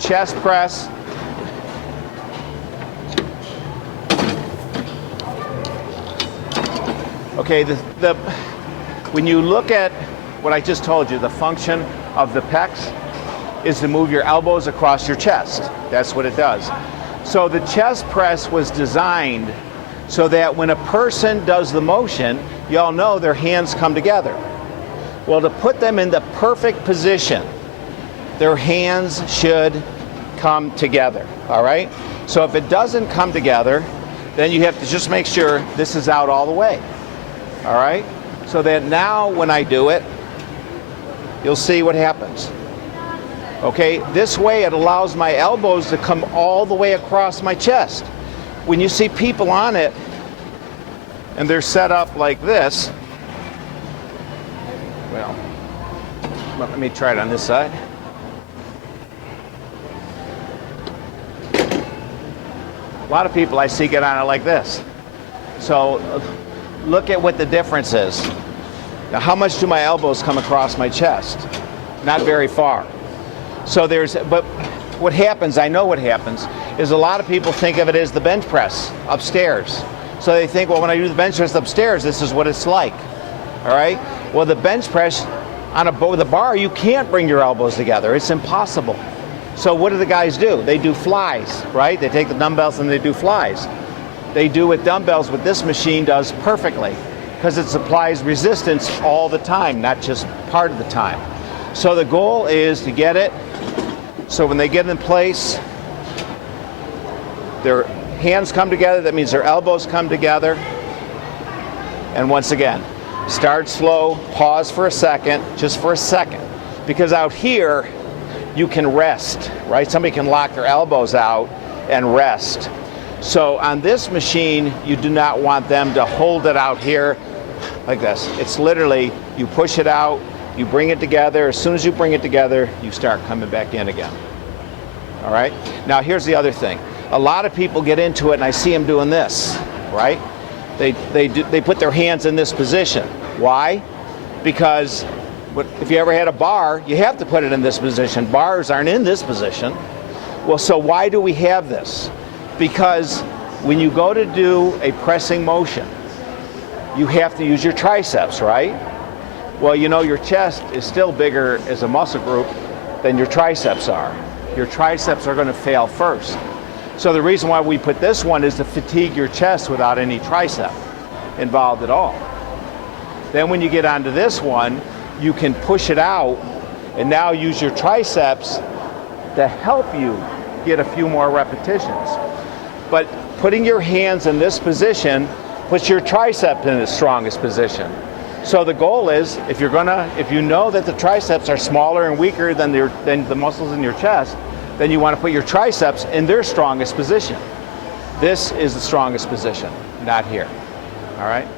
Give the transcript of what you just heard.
chest press. Okay, when you look at what I just told you, the function of the pecs is to move your elbows across your chest. That's what it does. So the chest press was designed so that when a person does the motion, you all know their hands come together. Well, to put them in the perfect position, their hands should come together, all right? So if it doesn't come together, then you have to just make sure this is out all the way, all right? So that now when I do it, you'll see what happens. Okay, this way it allows my elbows to come all the way across my chest. When you see people on it and they're set up like this, well, let me try it on this side. A lot of people I see get on it like this. So look at what the difference is. Now, how much do my elbows come across my chest? Not very far. So but what happens, I know what happens, is a lot of people think of it as the bench press upstairs. So they think, well, when I do the bench press upstairs, this is what it's like, all right? Well, the bench press with a bar, you can't bring your elbows together. It's impossible. So what do the guys do? They do flies, right? They take the dumbbells and they do flies. They do with dumbbells what this machine does perfectly, because it supplies resistance all the time, not just part of the time. So the goal is to get it so when they get in place, their hands come together. That means their elbows come together. And once again, start slow, pause for a second, just for a second. Because out here, you can rest, right? Somebody can lock their elbows out and rest. So on this machine, you do not want them to hold it out here like this. It's literally, you push it out, you bring it together. As soon as you bring it together, you start coming back in again. All right? Now here's the other thing. A lot of people get into it and I see them doing this, right? They put their hands in this position. Why? Because if you ever had a bar, you have to put it in this position. Bars aren't in this position. Well, so why do we have this? Because when you go to do a pressing motion, you have to use your triceps, right? Well, you know, your chest is still bigger as a muscle group than your triceps are. Your triceps are going to fail first. So the reason why we put this one is to fatigue your chest without any tricep involved at all. Then when you get onto this one, you can push it out and now use your triceps to help you get a few more repetitions. But putting your hands in this position puts your tricep in its strongest position. So the goal is, if you know that the triceps are smaller and weaker than the muscles in your chest, then you want to put your triceps in their strongest position. This is the strongest position, not here. All right?